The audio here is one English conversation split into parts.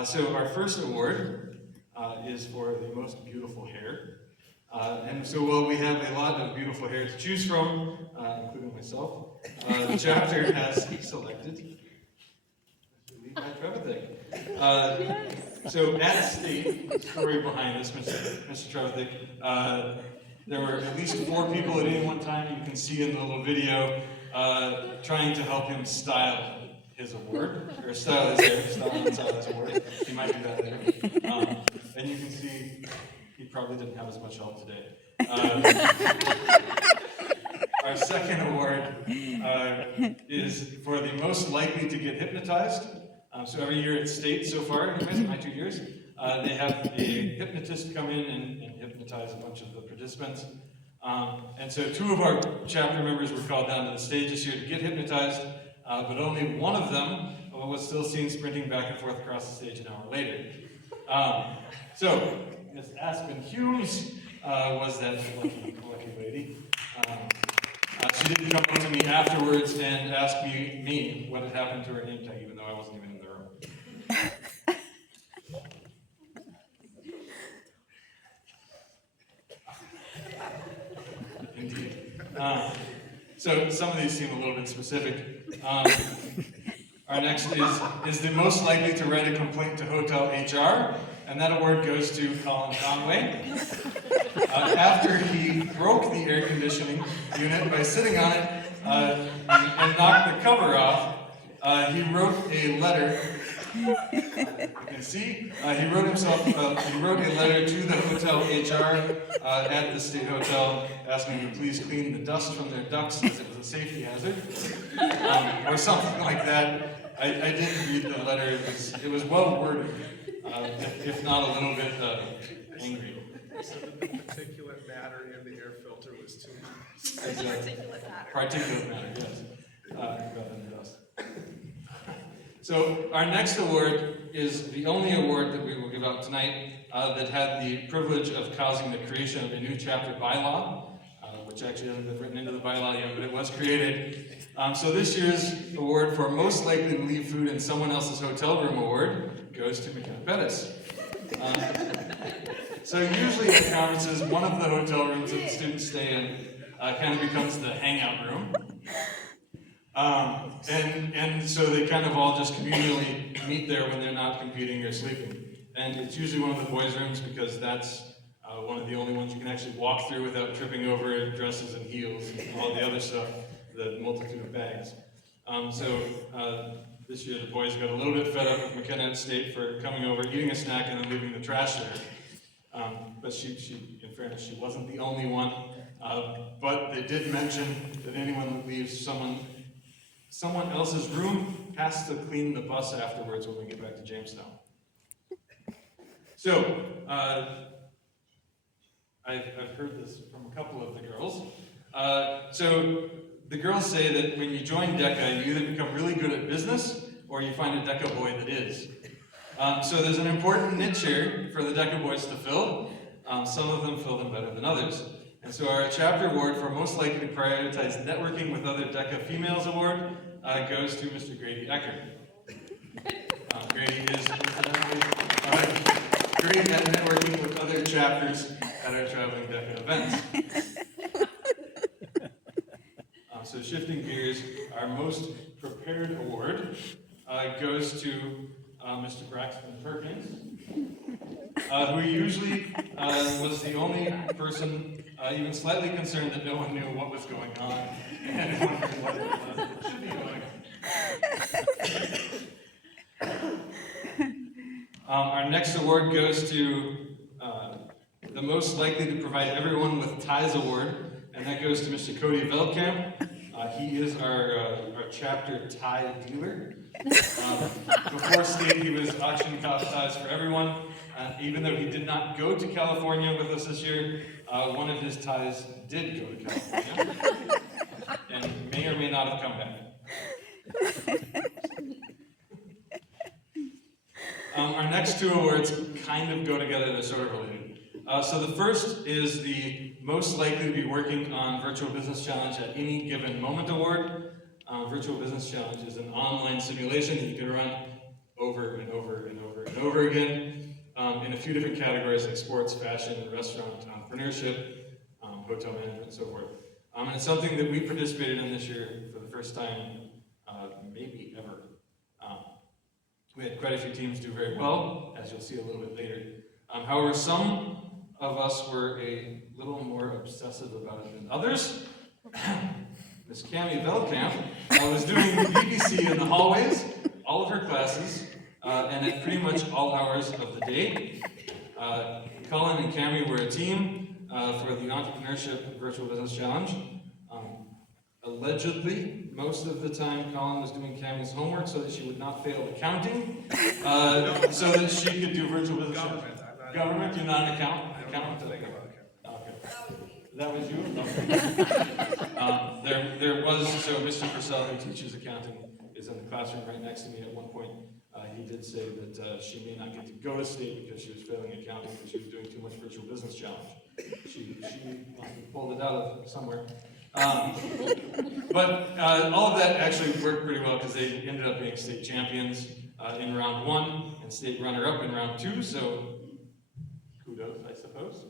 So our first award is for the most beautiful hair. And so while we have a lot of beautiful hair to choose from, including myself, the chapter has selected Lead by Trevithick. So at State, the story behind this, Mr. Trevithick, there were at least 4 people at any one time, you can see in the little video, trying to help him style his award, or style his hair, style his award. He might do that later. And you can see he probably didn't have as much help today. Our second award is for the most likely to get hypnotized. So every year at State so far, anyways, in my 2 years, they have a hypnotist come in and hypnotize a bunch of the participants. And so 2 of our chapter members were called down to the stage this year to get hypnotized, but only one of them was still seen sprinting back and forth across the stage an hour later. So Miss Aspen Hughes was that lucky lady. She did come up to me afterwards and ask me what had happened to her name tag, even though I wasn't even in the room. Indeed. So some of these seem a little bit specific. Our next is the most likely to write a complaint to hotel HR, and that award goes to Colin Conway. After he broke the air conditioning unit by sitting on it and knocked the cover off, he wrote a letter. You can see, he wrote a letter to the hotel HR at the State Hotel asking them to please clean the dust from their ducts as it was a safety hazard, or something like that. I did read the letter. It was well worded, if not a little bit angry. So the particulate matter in the air filter was too much. Particulate matter, yes. Rather than dust. So our next award is the only award that we will give out tonight that had the privilege of causing the creation of a new chapter bylaw, which actually hasn't been written into the bylaw yet, but it was created. So this year's award for most likely to leave food in someone else's hotel room award goes to McKenna Pettis. So usually at conferences, one of the hotel rooms that the students stay in kind of becomes the hangout room. And so they kind of all just communally meet there when they're not competing or sleeping. And it's usually one of the boys' rooms because that's one of the only ones you can actually walk through without tripping over dresses and heels and all the other stuff, the multitude of bags. This year the boys got a little bit fed up with McKenna at State for coming over, eating a snack, and then leaving the trash there. But she, in fairness, she wasn't the only one. But they did mention that anyone that leaves someone else's room has to clean the bus afterwards when we get back to Jamestown. So, I've heard this from a couple of the girls. So the girls say that when you join DECA, you either become really good at business or you find a DECA boy that is. So there's an important niche here for the DECA boys to fill. Some of them fill them better than others. And so our chapter award for most likely to prioritize networking with other DECA females award goes to Mr. Grady Eckert. Grady is great at networking with other chapters at our traveling DECA events. So shifting gears, our most prepared award goes to Mr. Braxton Perkins, who usually was the only person even slightly concerned that no one knew what was going on and wondering what it was that should be going on. Our next award goes to the most likely to provide everyone with ties award, and that goes to Mr. Cody Veldkamp. He is our chapter tie dealer. Before State, he was auctioning off ties for everyone. Even though he did not go to California with us this year, one of his ties did go to California, and may or may not have come back. Our next 2 awards kind of go together, they're sort of related. So the first is the most likely to be working on Virtual Business Challenge at any given moment award. Virtual Business Challenge is an online simulation that you can run over and over and over and over again in a few different categories like sports, fashion, restaurant, entrepreneurship, hotel management, and so forth. And it's something that we participated in this year for the first time, maybe ever. We had quite a few teams do very well, as you'll see a little bit later. However, some of us were a little more obsessive about it than others. Miss Cammie Veldkamp was doing BBC in the hallways, all of her classes, and at pretty much all hours of the day. Cullen and Cammie were a team for the Entrepreneurship Virtual Business Challenge. Allegedly, most of the time, Colin was doing Cammie's homework so that she would not fail accounting, so that she could do virtual business. Government, you're not an accountant? Okay. That was you? Okay. There was, so Mr. Purcell, who teaches accounting, is in the classroom right next to me at one point. He did say that she may not get to go to state because she was failing accounting because she was doing too much virtual business challenge. She pulled it out of somewhere. But all of that actually worked pretty well because they ended up being state champions in round 1 and state runner-up in round 2, so kudos, I suppose.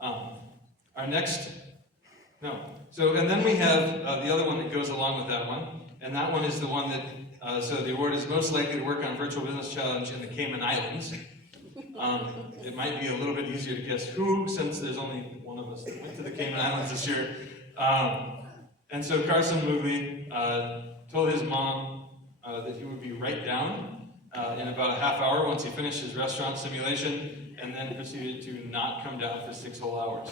Our next, and then we have the other one that goes along with that one, and that one is the one that, so the award is most likely to work on virtual business challenge in the Cayman Islands. It might be a little bit easier to guess who, since there's only one of us that went to the Cayman Islands this year. And so Carson Moogly told his mom that he would be right down in about a half hour once he finished his restaurant simulation, and then proceeded to not come down for 6 whole hours.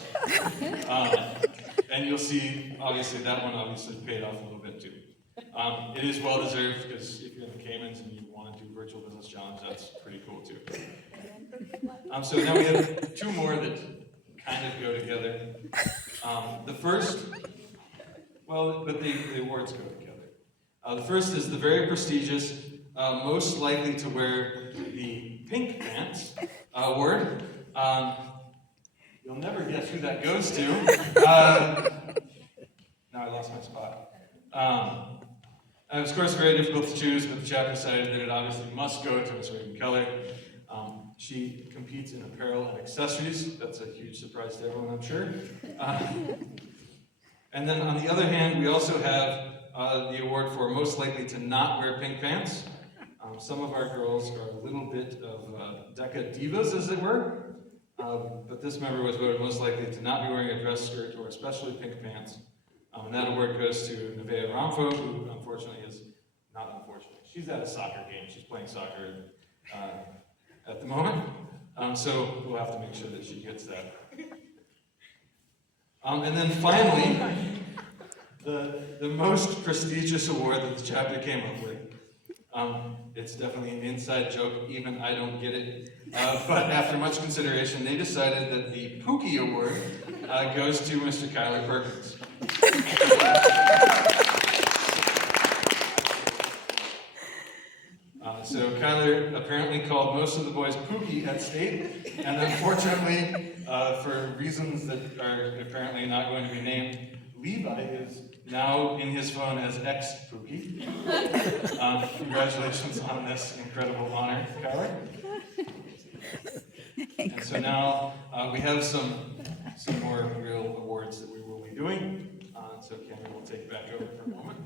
And you'll see, obviously, that one obviously paid off a little bit too. It is well deserved because if you're in the Caymans and you want to do virtual business challenge, that's pretty cool too. So now we have 2 more that kind of go together. The first, but the awards go together. The first is the very prestigious, most likely to wear the pink pants award. You'll never guess who that goes to. Now I lost my spot. It was, of course, very difficult to choose, but the chapter decided that it obviously must go to Ms. Reagan Keller. She competes in apparel and accessories. That's a huge surprise to everyone, I'm sure. And then on the other hand, we also have the award for most likely to not wear pink pants. Some of our girls are a little bit of DECA divas, as it were. But this member was voted most likely to not be wearing a dress skirt or especially pink pants. And that award goes to Nevaeh Ramfo, who unfortunately is, not unfortunately, she's at a soccer game. She's playing soccer at the moment. So we'll have to make sure that she gets that. And then finally, the most prestigious award that the chapter came up with. It's definitely an inside joke, even I don't get it. But after much consideration, they decided that the Pookie Award goes to Mr. Kyler Perkins. So Kyler apparently called most of the boys Pookie at state, and unfortunately, for reasons that are apparently not going to be named, Levi is now in his phone as ex-Pookie. Congratulations on this incredible honor, Kyler. And so now we have some more real awards that we will be doing. So Cameron will take back over for a moment.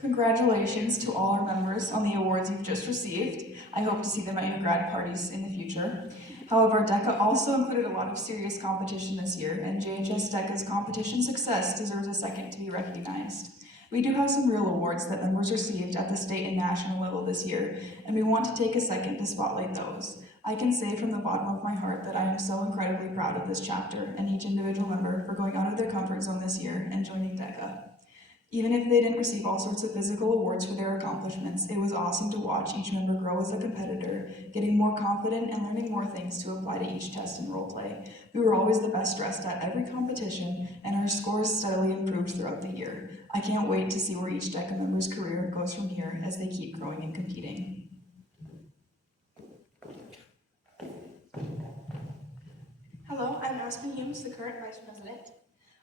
Congratulations to all our members on the awards you've just received. I hope to see them at your grad parties in the future. However, DECA also included a lot of serious competition this year, and JHS DECA's competition success deserves a second to be recognized. We do have some real awards that members received at the state and national level this year, and we want to take a second to spotlight those. I can say from the bottom of my heart that I am so incredibly proud of this chapter and each individual member for going out of their comfort zone this year and joining DECA. Even if they didn't receive all sorts of physical awards for their accomplishments, it was awesome to watch each member grow as a competitor, getting more confident and learning more things to apply to each test and role play. We were always the best dressed at every competition, and our scores steadily improved throughout the year. I can't wait to see where each DECA member's career goes from here as they keep growing and competing. Hello, I'm Aspen Humes, the current Vice President.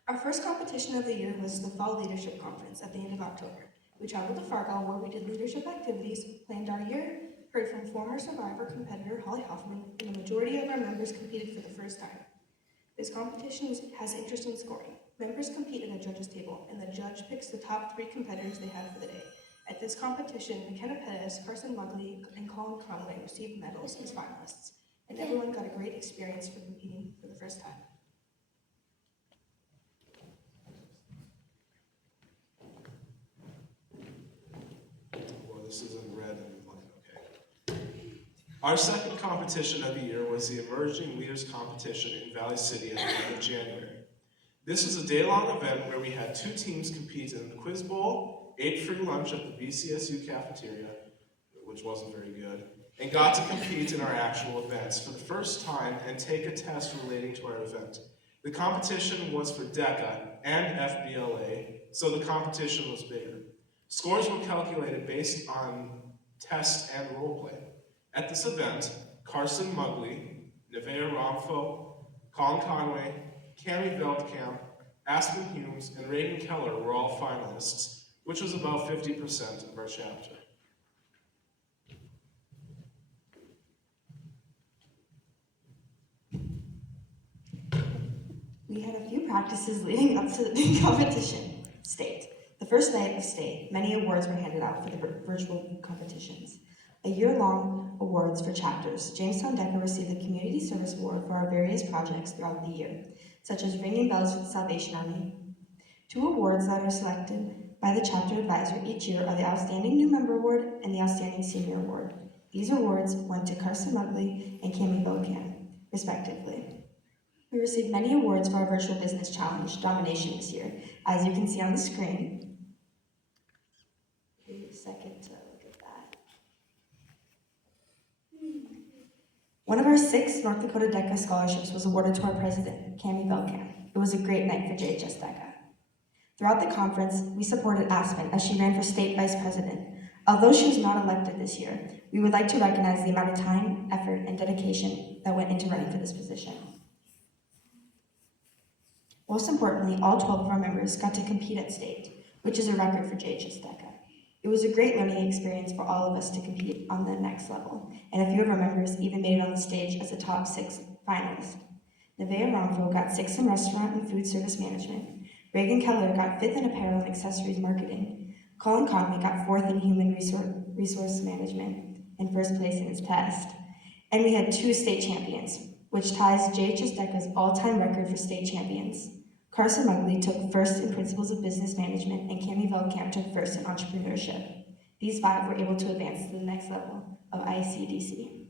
Our first competition of the year was the Fall Leadership Conference at the end of October. We traveled to Fargo where we did leadership activities, planned our year, heard from former Survivor competitor Holly Hoffman, and the majority of our members competed for the first time. This competition has interesting scoring. Members compete at a judge's table, and the judge picks the top 3 competitors they have for the day. At this competition, McKenna Pettis, Carson Mugley, and Colin Conway received medals as finalists, and everyone got a great experience for competing for the first time. Well, this is in red and like, okay. Our second competition of the year was the Emerging Leaders Competition in Valley City at the end of January. This was a day-long event where we had 2 teams compete in the quiz bowl, ate free lunch at the BCSU cafeteria, which wasn't very good, and got to compete in our actual events for the first time and take a test relating to our event. The competition was for DECA and FBLA, so the competition was bigger. Scores were calculated based on test and role play. At this event, Carson Mugley, Nevaeh Ramfo, Colin Conway, Cami Veldkamp, Aspen Humes, and Reagan Keller were all finalists, which was about 50% of our chapter. We had a few practices leading up to the big competition. State. The first night of state, many awards were handed out for the virtual competitions. A year-long awards for chapters. Jamestown DECA received the Community Service Award for our various projects throughout the year, such as ringing bells for the Salvation Army. 2 awards that are selected by the chapter advisor each year are the Outstanding New Member Award and the Outstanding Senior Award. These awards went to Carson Mugley and Cami Veldkamp, respectively. We received many awards for our Virtual Business Challenge domination this year, as you can see on the screen. Give me a second to look at that. One of our 6 North Dakota DECA scholarships was awarded to our president, Cami Veldkamp. It was a great night for JHS DECA. Throughout the conference, we supported Aspen as she ran for state vice president. Although she was not elected this year, we would like to recognize the amount of time, effort, and dedication that went into running for this position. Most importantly, all 12 of our members got to compete at state, which is a record for JHS DECA. It was a great learning experience for all of us to compete on the next level, and a few of our members even made it on the stage as a top 6 finalist. Nevaeh Ramfo got 6th in restaurant and food service management. Reagan Keller got 5th in apparel and accessories marketing. Colin Conway got 4th in human resource management and 1st place in his test. And we had 2 state champions, which ties JHS DECA's all-time record for state champions. Carson Mugley took 1st in Principles of Business Management, and Cami Veldkamp took 1st in Entrepreneurship. These 5 were able to advance to the next level of ICDC.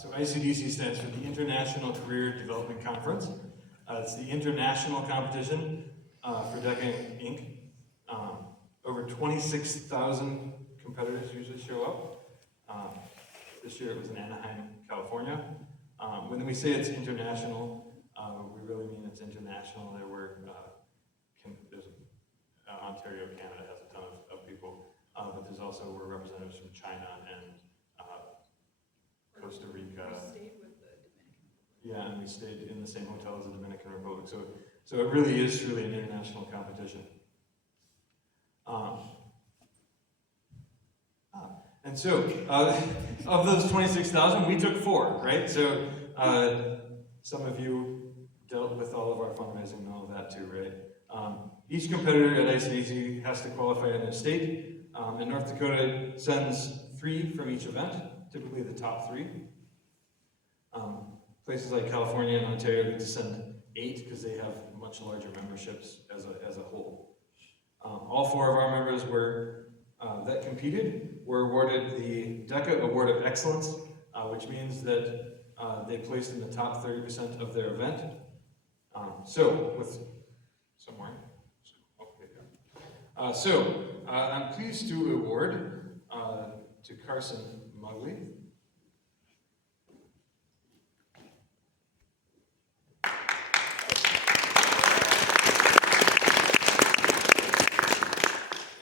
So ICDC stands for the International Career Development Conference. It's the international competition for DECA Inc. Over 26,000 competitors usually show up. This year it was in Anaheim, California. When we say it's international, we really mean it's international. There were, Ontario, Canada has a ton of people, but there's also were representatives from China and Costa Rica. We stayed with the Dominican Republic. Yeah, and we stayed in the same hotel as the Dominican Republic. So it really is truly an international competition. And so, of those 26,000, we took 4, right? So, some of you dealt with all of our fundraising and all of that too, right? Each competitor at ICDC has to qualify in their state. And North Dakota sends 3 from each event, typically the top 3. Places like California and Ontario get to send 8 because they have much larger memberships as a whole. All 4 of our members that competed were awarded the DECA Award of Excellence, which means that they placed in the top 30% of their event. I'm pleased to award to Carson Mugley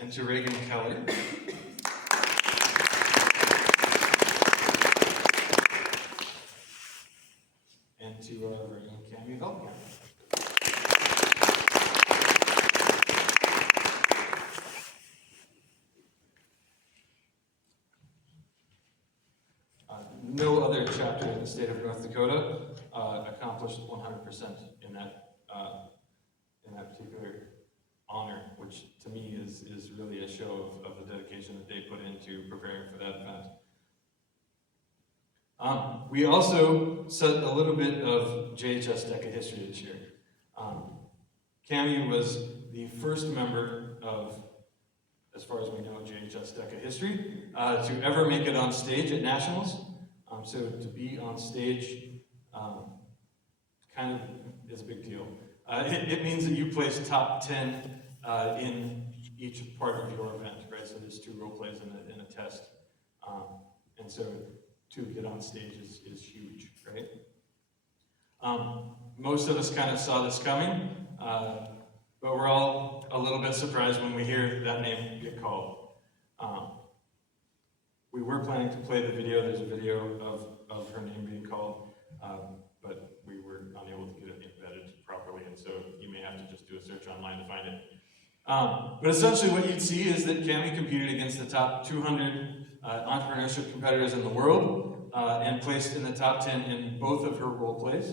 and to Reagan Keller. And to our very own Cami Veldkamp. chapter in the state of North Dakota accomplished 100% in that particular honor, which to me is really a show of the dedication that they put into preparing for that event. We also set a little bit of JHS DECA history this year. Cami was the first member of, as far as we know, JHS DECA history to ever make it on stage at nationals. So to be on stage kind of is a big deal. It means that you place top 10 in each part of your event, right? So there's 2 role plays and a test. And so to get on stage is huge, right? Most of us kind of saw this coming, but we're all a little bit surprised when we hear that name get called. We were planning to play the video. There's a video of her name being called, but we were unable to get it embedded properly, and so you may have to just do a search online to find it. But essentially what you'd see is that Cami competed against the top 200 entrepreneurship competitors in the world and placed in the top 10 in both of her role plays.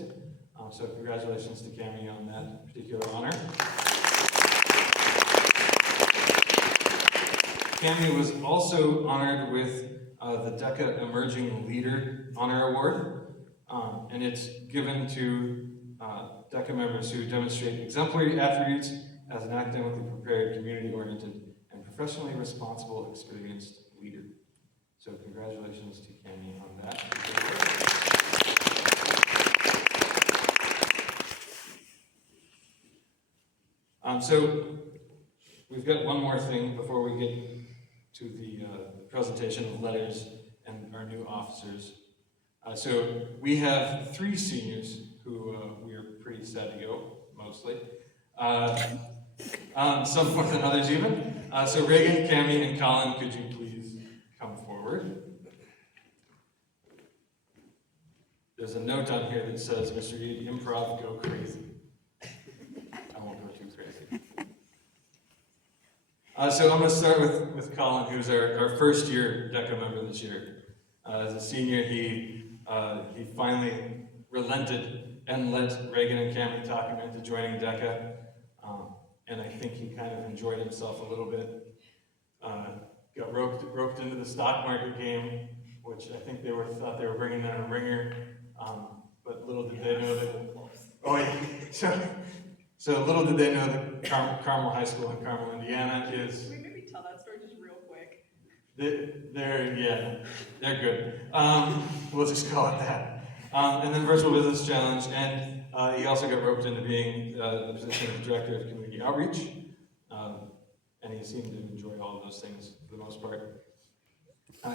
So congratulations to Cami on that particular honor. Cami was also honored with the DECA Emerging Leader Honor Award, and it's given to DECA members who demonstrate exemplary attributes as an academically prepared, community-oriented, and professionally responsible, experienced leader. So congratulations to Cami on that. So we've got one more thing before we get to the presentation of letters and our new officers. So we have 3 seniors who we are pretty sad to go, mostly. Some more than others even. So Reagan, Cami, and Colin, could you please come forward? There's a note on here that says, Mr. Reed, improv, go crazy. I won't go too crazy. So I'm going to start with Colin, who's our first year DECA member this year. As a senior, he finally relented and let Reagan and Cami talk him into joining DECA. And I think he kind of enjoyed himself a little bit. Got roped into the stock market game, which I think they thought they were bringing in a ringer. But little did they know that. Oh yeah. So little did they know that Carmel High School in Carmel, Indiana is. Can we maybe tell that story just real quick? They're good. We'll just call it that. And then Virtual Business Challenge, and he also got roped into being the position of Director of Community Outreach, and he seemed to enjoy all of those things for the most part.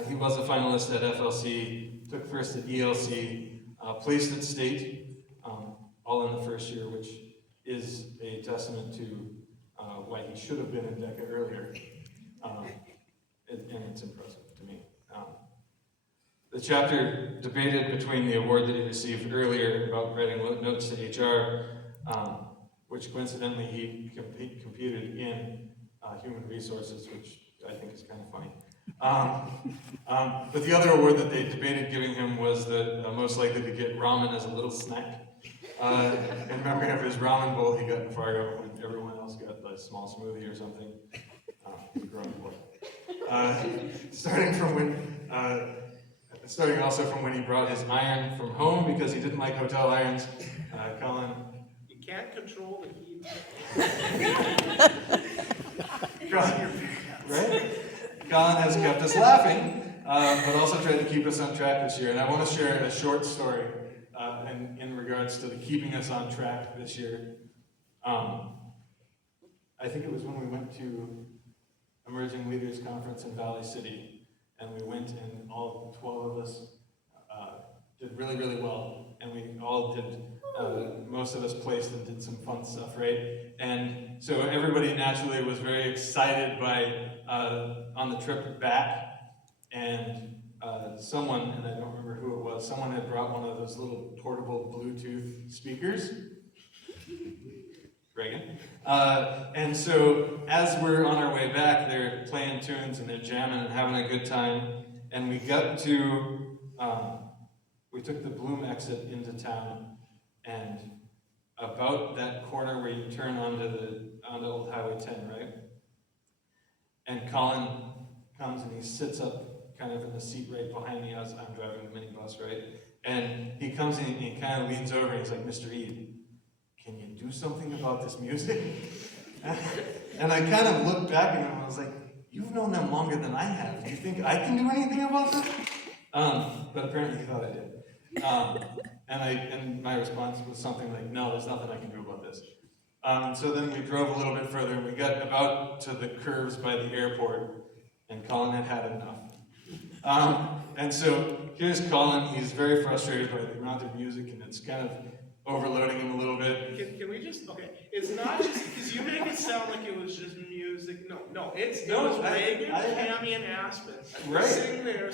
He was a finalist at FLC, took first at ELC, placed at state, all in the first year, which is a testament to why he should have been in DECA earlier, and it's impressive to me. The chapter debated between the award that he received earlier about writing notes to HR, which coincidentally he competed in human resources, which I think is kind of funny. But the other award that they debated giving him was the most likely to get ramen as a little snack. In memory of his ramen bowl he got in Fargo when everyone else got a small smoothie or something. He's a grown boy. Starting also from when he brought his iron from home because he didn't like hotel irons. Colin. You can't control the heat. Right? Colin has kept us laughing, but also tried to keep us on track this year. And I want to share a short story in regards to the keeping us on track this year. I think it was when we went to Emerging Leaders Conference in Valley City, and we went and all 12 of us did really, really well. And we all did, most of us placed and did some fun stuff, right? And so everybody naturally was very excited by, on the trip back, and someone, and I don't remember who it was, someone had brought one of those little portable Bluetooth speakers. Reagan. And so as we're on our way back, they're playing tunes and they're jamming and having a good time. And we got to we took the Bloom exit into town, and about that corner where you turn onto Old Highway 10, right? And Colin comes and he sits up kind of in the seat right behind me as I'm driving the minibus, right? And he comes in and he kind of leans over and he's like, Mr. Ede, can you do something about this music? And I kind of looked back at him and I was like, you've known them longer than I have. Do you think I can do anything about this? But apparently he thought I did. And my response was something like, no, there's nothing I can do about this. So then we drove a little bit further and we got about to the curves by the airport, and Colin had had enough. And so here's Colin. He's very frustrated by the amount of music, and it's kind of overloading him a little bit. Can we just, okay, it's not just, because you make it sound like it was just music. No, it No, was Reagan, I- Cammy, and Aspen. Right. Sitting there,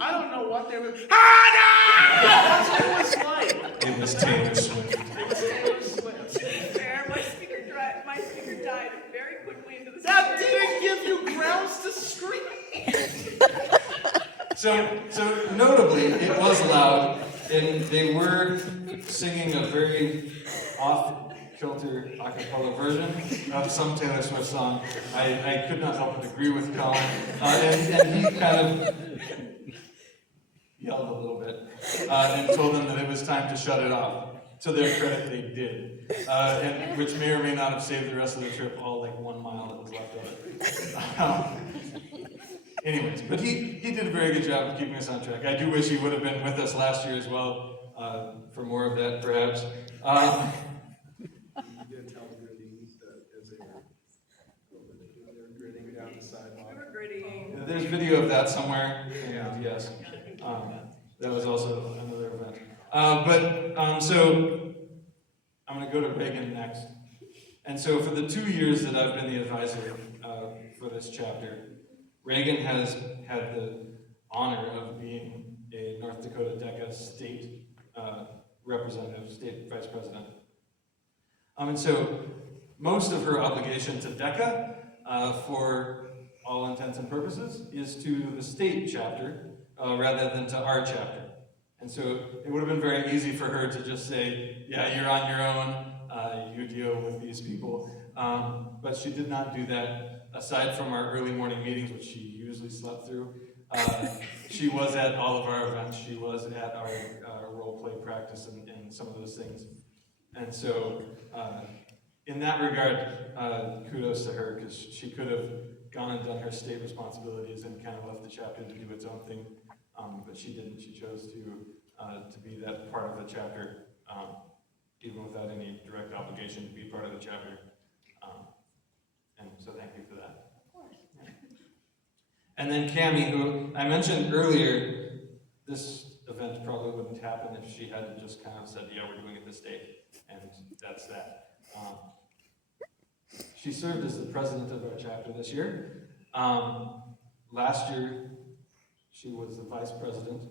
I don't know what they were, that's what it was like. It was Taylor Swift. It was Taylor Swift. Fair, my speaker died very quickly into the That speaker. didn't give you grounds to scream. So notably, it was loud, and they were singing a very off-kilter a cappella version of some Taylor Swift song. I could not help but agree with Colin, and he kind of yelled a little bit and told them that it was time to shut it off. To their credit, they did, and which may or may not have saved the rest of the trip, all like 1 mile that was left of it. Anyways, but he did a very good job of keeping us on track. I do wish he would have been with us last year as well, for more of that, perhaps. You didn't tell the gritty as they were gritting down the sidewalk. We were grittying. There's video of that somewhere, and yes, that was also another event. So I'm going to go to Reagan next. And so for the 2 years that I've been the advisor for this chapter, Reagan has had the honor of being a North Dakota DECA state representative, state vice president. And so most of her obligation to DECA, for all intents and purposes, is to the state chapter rather than to our chapter. And so it would have been very easy for her to just say, yeah, you're on your own, you deal with these people. But she did not do that. Aside from our early morning meetings, which she usually slept through, she was at all of our events. She was at our role play practice and some of those things. And so in that regard, kudos to her, because she could have gone and done her state responsibilities and kind of left the chapter to do its own thing. But she didn't. She chose to be that part of the chapter, even without any direct obligation to be part of the chapter. And so thank you for that. Of course. And then Cammie, who I mentioned earlier, this event probably wouldn't happen if she hadn't just kind of said, yeah, we're doing it this day, and that's that. She served as the president of our chapter this year. Last year, she was the vice president,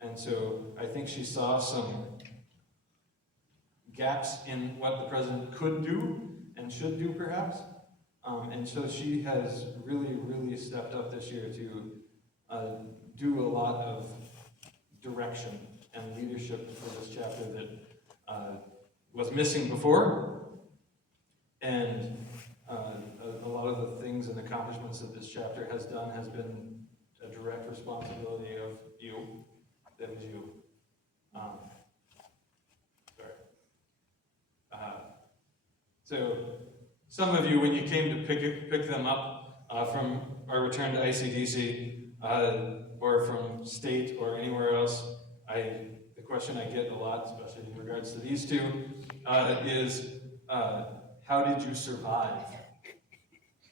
and so I think she saw some gaps in what the president could do and should do, perhaps. And so she has really stepped up this year to do a lot of direction and leadership for this chapter that was missing before. And a lot of the things and accomplishments that this chapter has done has been a direct responsibility of you. That was you. So some of you, when you came to pick them up from our return to ICDC or from state or anywhere else, the question I get a lot, especially in regards to these two, is how did you survive?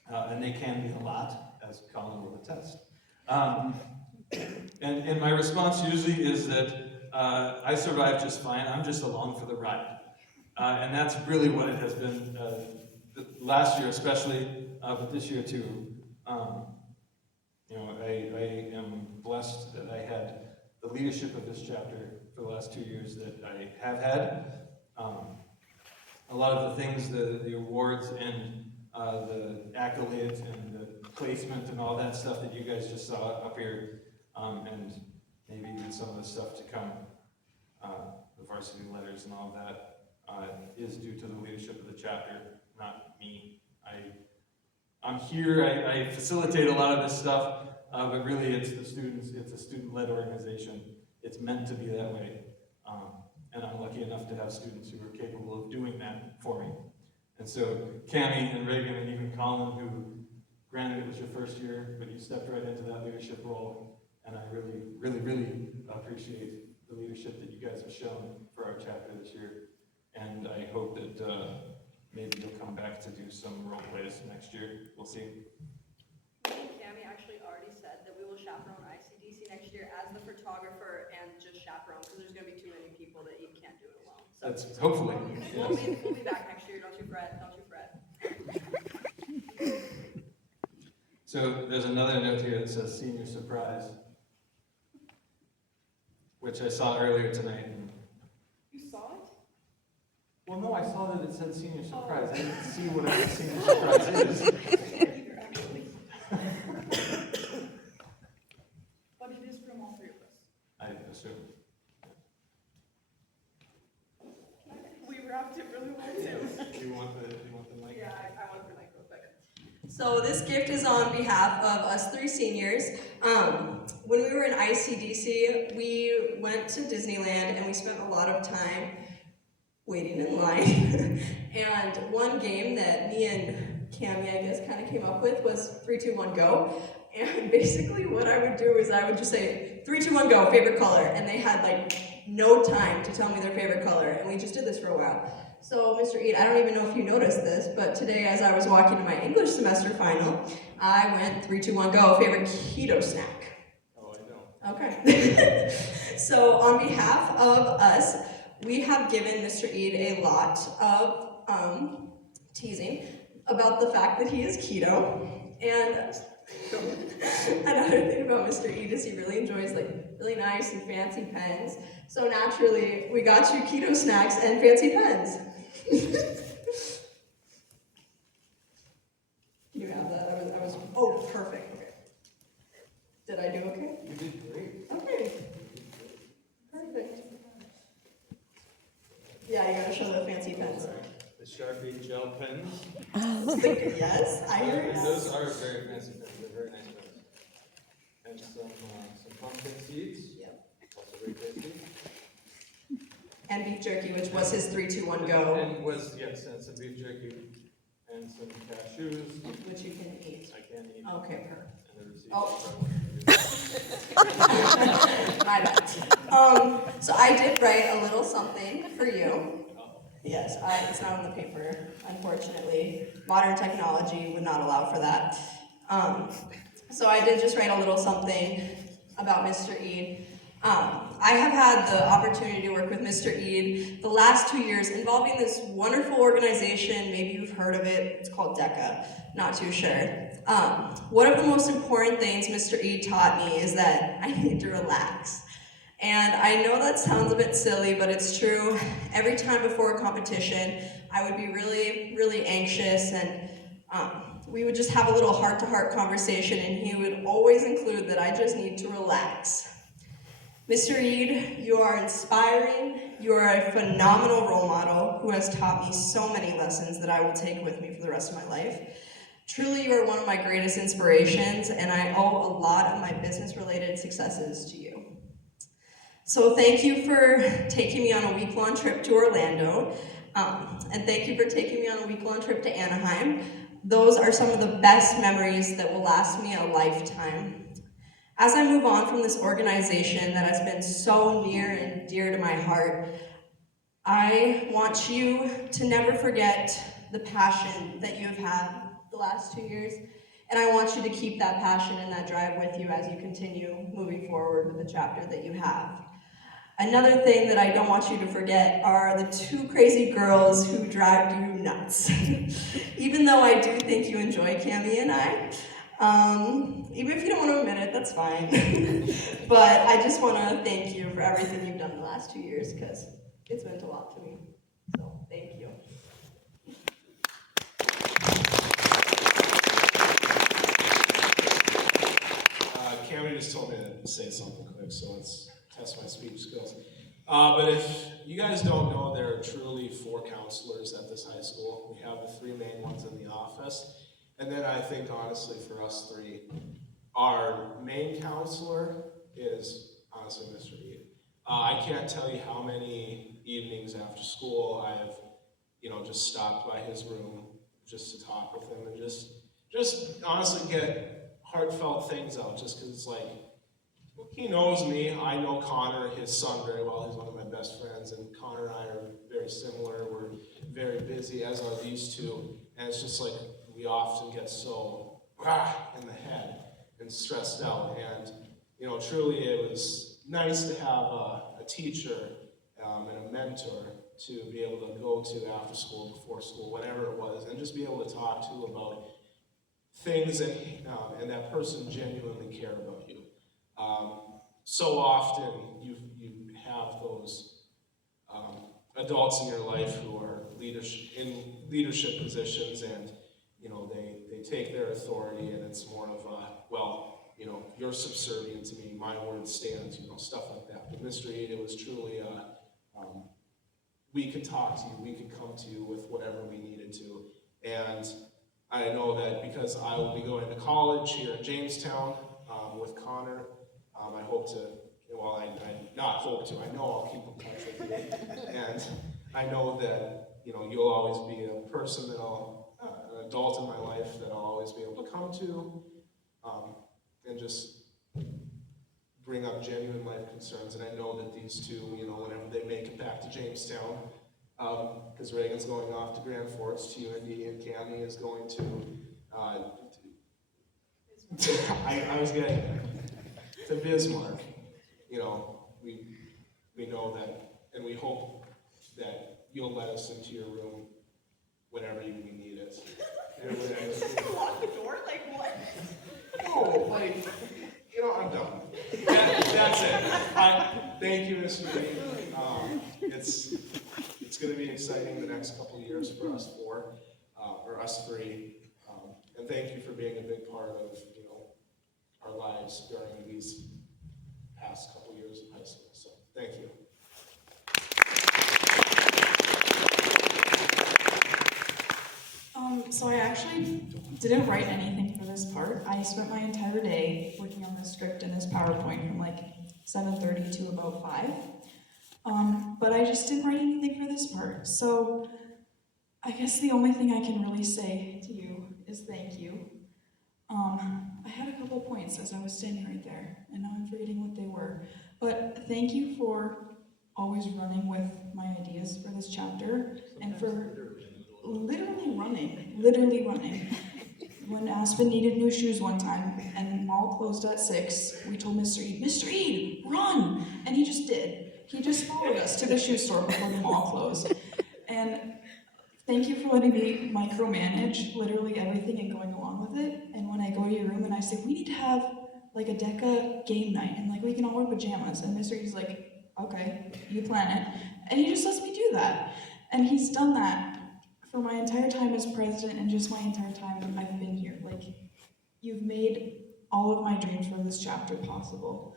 And they can be a lot, as Colin will attest. And my response usually is that I survived just fine. I'm just along for the ride. And that's really what it has been last year especially, but this year too. I am blessed that I had the leadership of this chapter for the last 2 years that I have had. A lot of the things, the awards and the accolades and the placement and all that stuff that you guys just saw up here, and maybe even some of the stuff to come, the varsity letters and all of that, is due to the leadership of the chapter, not me. I'm here, I facilitate a lot of this stuff, but really it's the students, it's a student-led organization. It's meant to be that way. And I'm lucky enough to have students who are capable of doing that for me. And so Cammie and Reagan and even Colin, who granted it was your first year, but you stepped right into that leadership role. And I really appreciate the leadership that you guys have shown for our chapter this year. And I hope that maybe you'll come back to do some role plays next year. We'll see. Cammie actually already said that we will chaperone ICDC next year as the photographer and just chaperone, because there's going to be too many people that you can't do it alone. So That's hopefully. we'll Yes. be back next year. Don't you fret. Don't you fret. So there's another note here that says senior surprise, which I saw earlier tonight. You saw it? Well, no, I saw that it said senior surprise. I didn't see what a senior surprise is. But it is from all three of us. I assume. We wrapped it really well too. You want the mic? Yeah, I want the mic real quick. So this gift is on behalf of us 3 seniors. When we were in ICDC, we went to Disneyland and we spent a lot of time waiting in line. And one game that me and Cammie, I guess, kind of came up with was 3, 2, 1, go. And basically what I would do is I would just say, 3, 2, 1, go, favorite color. And they had like no time to tell me their favorite color. And we just did this for a while. So, Mr. Eid, I don't even know if you noticed this, but today as I was walking to my English semester final, I went 3, 2, 1, go, favorite keto snack. Oh, I know. Okay. So, on behalf of us, we have given Mr. Eid a lot of teasing about the fact that he is keto. And another thing about Mr. Eid is he really enjoys like really nice and fancy pens. So naturally, we got you keto snacks and fancy pens. You have that? I was, oh, perfect. Okay. Did I do okay? You did great. Okay. Perfect. Yeah, you gotta show the fancy pens. The Sharpie gel pens. Yes, I hear And yes. those are very fancy pens. They're very nice pens. And some pumpkin seeds. Yep. Also very tasty. And beef jerky, which was his 3, 2, 1, go, And and some beef jerky and some cashews. which you can eat. I can eat. Okay, perfect. And the receipt. Oh. My bad. So I did write a little something for you. Yes, it's not on the paper, unfortunately. Modern technology would not allow for that. So I did just write a little something about Mr. Eid. I have had the opportunity to work with Mr. Eid the last 2 years involving this wonderful organization. Maybe you've heard of it. It's called DECA. Not too sure. One of the most important things Mr. Eid taught me is that I need to relax. And I know that sounds a bit silly, but it's true. Every time before a competition, I would be really, really anxious, and we would just have a little heart-to-heart conversation, and he would always include that I just need to relax. Mr. Eid, you are inspiring. You are a phenomenal role model who has taught me so many lessons that I will take with me for the rest of my life. Truly, you are one of my greatest inspirations, and I owe a lot of my business-related successes to you. So thank you for taking me on a week-long trip to Orlando, and thank you for taking me on a week-long trip to Anaheim. Those are some of the best memories that will last me a lifetime. As I move on from this organization that has been so near and dear to my heart, I want you to never forget the passion that you have had the last 2 years, and I want you to keep that passion and that drive with you as you continue moving forward with the chapter that you have. Another thing that I don't want you to forget are the 2 crazy girls who dragged you nuts. Even though I do think you enjoy Cammie and I, even if you don't want to admit it, that's fine. But I just want to thank you for everything you've done the last 2 years, because it's meant a lot to me. So, thank you. Cammie just told me to say something quick, so let's test my speech skills. But if you guys don't know, there are truly 4 counselors at this high school. We have the 3 main ones in the office. And then I think honestly for us 3, our main counselor is honestly Mr. Reed. I can't tell you how many evenings after school I have, just stopped by his room just to talk with him and just honestly get heartfelt things out, just because it's like, he knows me, I know Connor, his son, very well. He's one of my best friends, and Connor and I are very similar. We're very busy, as are these two, and it's just like we often get so in the head and stressed out. And truly, it was nice to have a teacher and a mentor to be able to go to after school, before school, whatever it was, and just be able to talk to about things and that person genuinely cared about you. So often you have those adults in your life who are in leadership positions, and they take their authority, and it's more of a, well, you're subservient to me, my word stands, stuff like that. But Mr. Reed, it was truly we could talk to you, we could come to you with whatever we needed to. And I know that because I will be going to college here in Jamestown with Connor, I hope to, well, I not hope to, I know I'll keep in touch with you. And I know that, you'll always be a person that an adult in my life that I'll always be able to come to and just bring up genuine life concerns. And I know that these two, whenever they make it back to Jamestown, because Reagan's going off to Grand Forks, to UND, and Cammie is going to, I was getting there. To Bismarck, we know that, and we hope that you'll let us into your room whenever we need it. Lock the door, like what? Oh, like, I'm done. That's it. Thank you, Mr. Reed. It's going to be exciting the next couple of years for us 4, or us 3. And thank you for being a big part of, our lives during these past couple years of high school. So, thank you. So I actually didn't write anything for this part. I spent my entire day working on this script and this PowerPoint from like 7:30 to about 5. But I just didn't write anything for this part. So I guess the only thing I can really say to you is thank you. I had a couple points as I was standing right there, and now I'm forgetting what they were. But thank you for always running with my ideas for this chapter, and for literally running. When Aspen needed new shoes one time, and the mall closed at 6, we told Mr. Eid, run! And he just did. He just followed us to the shoe store before the mall closed. And thank you for letting me micromanage literally everything and going along with it. And when I go to your room and I say, we need to have like a DECA game night, and like we can all wear pajamas, and Mr. E's like, okay, you plan it. And he just lets me do that. And he's done that for my entire time as president, and just my entire time I've been here. Like, you've made all of my dreams for this chapter possible.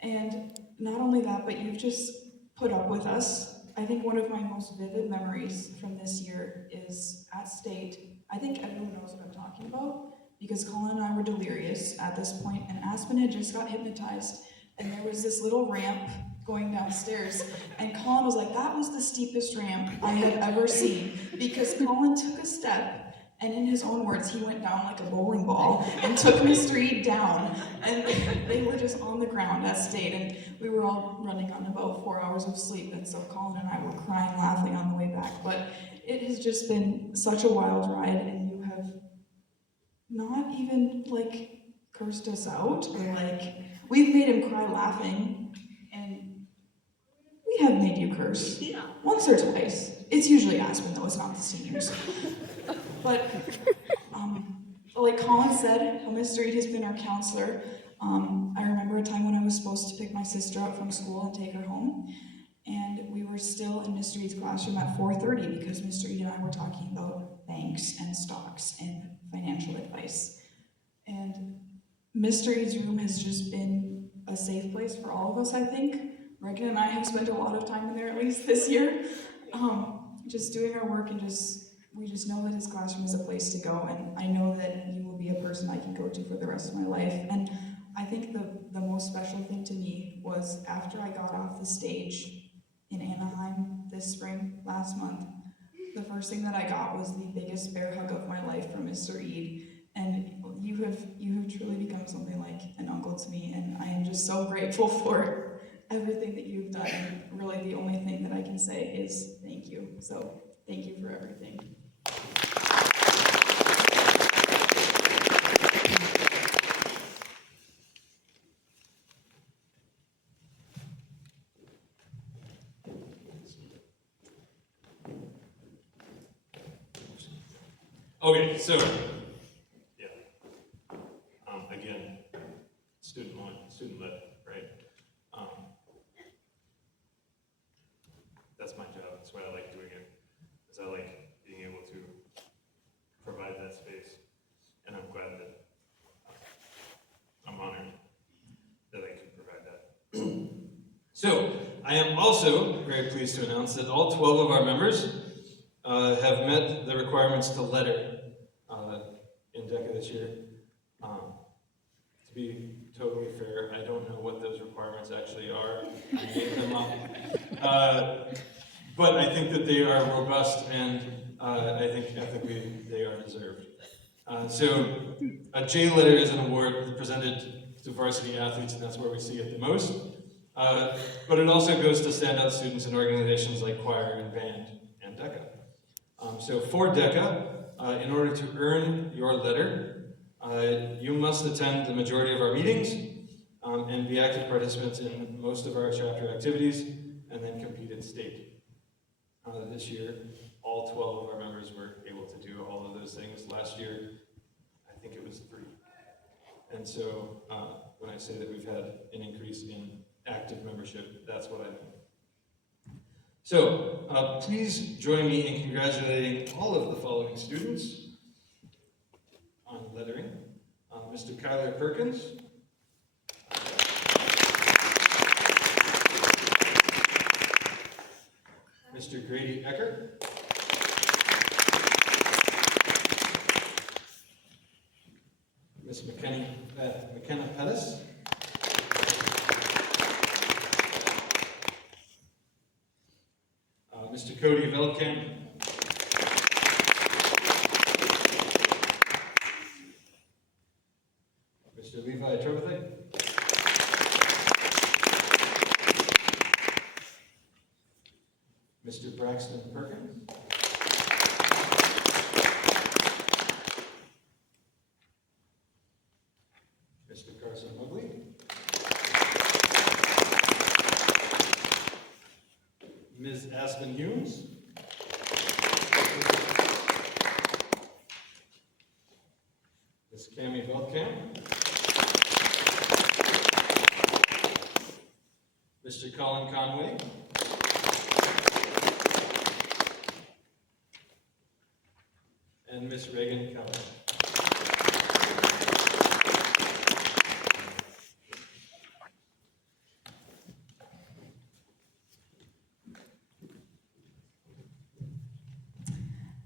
And not only that, but you've just put up with us. I think one of my most vivid memories from this year is at State. I think everyone knows what I'm talking about, because Colin and I were delirious at this point, and Aspen had just got hypnotized, and there was this little ramp going downstairs, and Colin was like, that was the steepest ramp I had ever seen, because Colin took a step, and in his own words, he went down like a bowling ball and took Mr. Reed down, and they were just on the ground at State, and we were all running on about 4 hours of sleep, and so Colin and I were crying, laughing on the way back. But it has just been such a wild ride, and you have not even like cursed us out, or like, we've made him cry laughing, and we have made you curse. Yeah. Once or twice. It's usually Aspen though, it's not the seniors. But, like Colin said, how Mr. Reed has been our counselor. I remember a time when I was supposed to pick my sister up from school and take her home, and we were still in Mr. Reed's classroom at 4:30 because Mr. Reed and I were talking about banks and stocks and financial advice. And Mr. Reed's room has just been a safe place for all of us, I think. Reagan and I have spent a lot of time in there, at least this year, just doing our work, and we just know that his classroom is a place to go, and I know that you will be a person I can go to for the rest of my life. And I think the most special thing to me was after I got off the stage in Anaheim this spring, last month, the first thing that I got was the biggest bear hug of my life from Mr. Eid. And you have truly become something like an uncle to me, and I am just so grateful for everything that you've done. And really the only thing that I can say is thank you. So thank you for everything. Okay, so, yeah. Again, student-led, right? That's my job, that's why I like doing it, is I like being able to provide that space, and I'm glad that, I'm honored that I can provide that. So, I am also very pleased to announce that all 12 of our members have met the requirements to letter in DECA this year. To be totally fair, I don't know what those requirements actually are. I made them up. But I think that they are robust, and I think ethically they are deserved. So a J letter is an award presented to varsity athletes, and that's where we see it the most. But it also goes to standout students in organizations like choir and band and DECA. So for DECA, in order to earn your letter, you must attend the majority of our meetings and be active participants in most of our chapter activities, and then compete in state. This year, all 12 of our members were able to do all of those things. Last year, I think it was 3. And so when I say that we've had an increase in active membership, that's what I mean. So please join me in congratulating all of the following students on lettering. Mr. Kyler Perkins. Mr. Grady Eckert. Ms. McKenna Pettis. Mr. Cody Veldkamp. Mr. Levi Trebethek. Mr. Braxton Perkins. Mr. Carson Mugley. Ms. Aspen Humes. Ms. Cami Veldkamp. Mr. Colin Conway. And Ms. Reagan Keller.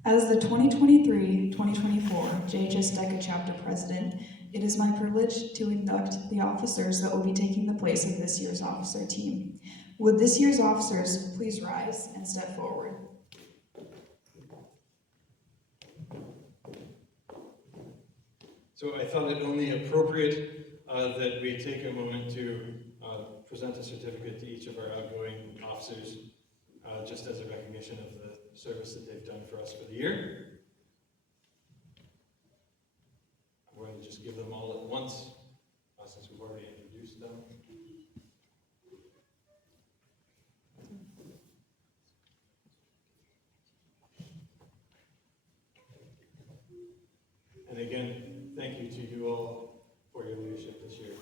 As the 2023-2024 JHS DECA chapter president, it is my privilege to induct the officers that will be taking the place of this year's officer team. Would this year's officers please rise and step forward? So I thought it only appropriate that we take a moment to present a certificate to each of our outgoing officers, just as a recognition of the service that they've done for us for the year. I'm going to just give them all at once, since we've already introduced them. And again, thank you to you all for your leadership this year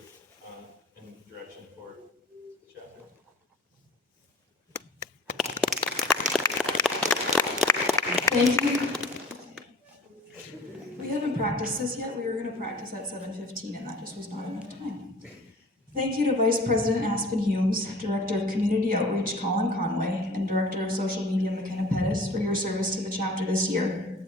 and direction for the chapter. Thank you. We haven't practiced this yet. We were going to practice at 7:15, and that just was not enough time. Thank you to Vice President Aspen Humes, Director of Community Outreach Colin Conway, and Director of Social Media McKenna Pettis for your service to the chapter this year.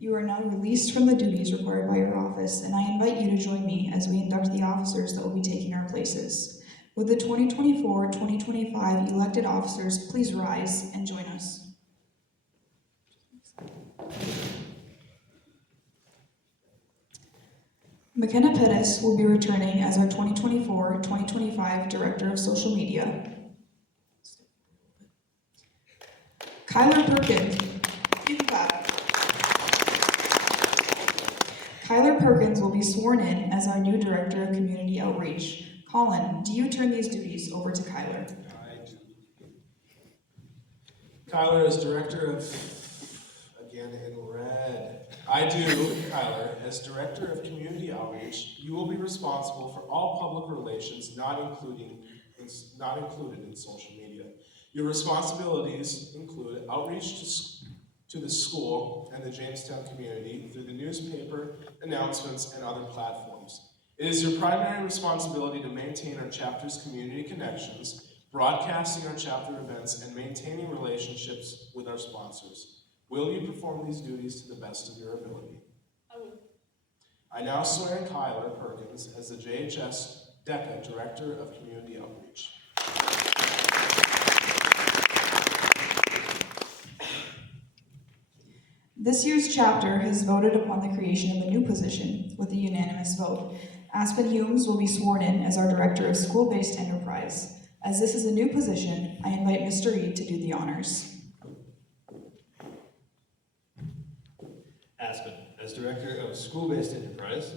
You are now released from the duties required by your office, and I invite you to join me as we induct the officers that will be taking our places. Would the 2024-2025 elected officers please rise and join us? McKenna Pettis will be returning as our 2024-2025 Director of Social Media. Kyler Perkins. You can clap. Kyler Perkins will be sworn in as our new Director of Community Outreach. Colin, do you turn these duties over to Kyler? I do. Kyler is Director of, again in red. I do, Kyler, as Director of Community Outreach, you will be responsible for all public relations not included in social media. Your responsibilities include outreach to the school and the Jamestown community through the newspaper, announcements, and other platforms. It is your primary responsibility to maintain our chapter's community connections, broadcasting our chapter events, and maintaining relationships with our sponsors. Will you perform these duties to the best of your ability? I will. I now swear in Kyler Perkins as the JHS DECA Director of Community Outreach. This year's chapter has voted upon the creation of a new position with a unanimous vote. Aspen Humes will be sworn in as our Director of School-Based Enterprise. As this is a new position, I invite Mr. Reed to do the honors. Aspen, as Director of School-Based Enterprise,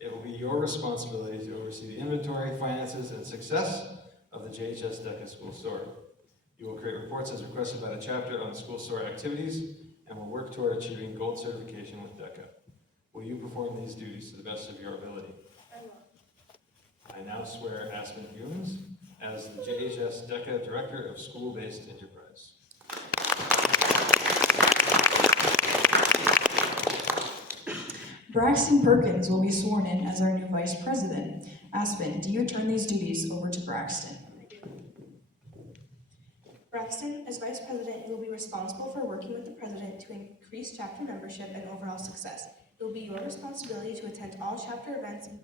it will be your responsibility to oversee the inventory, finances, and success of the JHS DECA School Store. You will create reports as requested by the chapter on school store activities and will work toward achieving gold certification with DECA. Will you perform these duties to the best of your ability? I will. I now swear Aspen Humes as the JHS DECA Director of School-Based Enterprise. Braxton Perkins will be sworn in as our new Vice President. Aspen, do you turn these duties over to Braxton? Braxton, as Vice President, you will be responsible for working with the President to increase chapter membership and overall success. It will be your responsibility to attend all chapter events and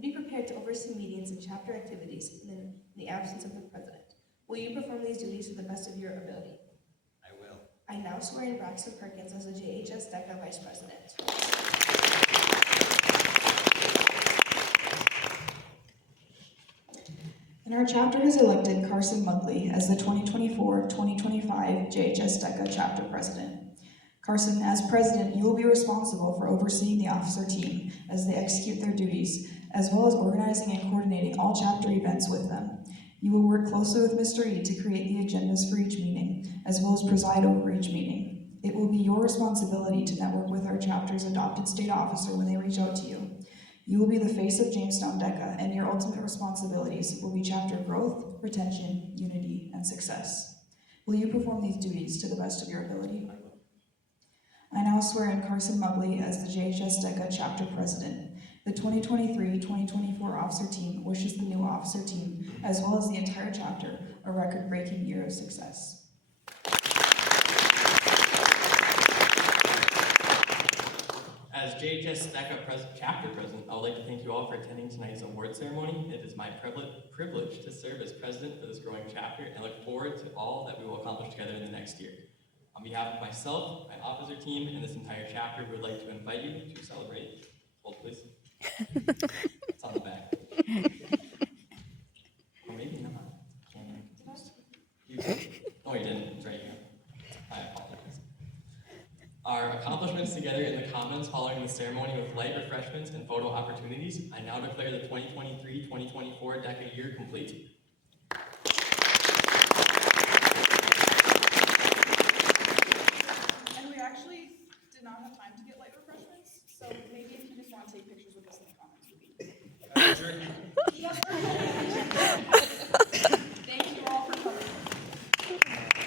be prepared to oversee meetings and chapter activities in the absence of the President. Will you perform these duties to the best of your ability? I will. I now swear in Braxton Perkins as the JHS DECA Vice President. And our chapter has elected Carson Mugley as the 2024-2025 JHS DECA Chapter President. Carson, as President, you will be responsible for overseeing the officer team as they execute their duties, as well as organizing and coordinating all chapter events with them. You will work closely with Mr. Reed to create the agendas for each meeting, as well as preside over each meeting. It will be your responsibility to network with our chapter's adopted state officer when they reach out to you. You will be the face of Jamestown DECA, and your ultimate responsibilities will be chapter growth, retention, unity, and success. Will you perform these duties to the best of your ability? I now swear in Carson Mugley as the JHS DECA Chapter President. The 2023-2024 officer team wishes the new officer team, as well as the entire chapter, a record-breaking year of success. As JHS DECA Chapter President, I would like to thank you all for attending tonight's award ceremony. It is my privilege to serve as president for this growing chapter and look forward to all that we will accomplish together in the next year. On behalf of myself, my officer team, and this entire chapter, we would like to invite you to celebrate. Hold, please. It's on the back. Or maybe not. Oh, you didn't. It's right here. I apologize. Our accomplishments together in the Commons following the ceremony with light refreshments and photo opportunities, I now declare the 2023-2024 DECA year complete.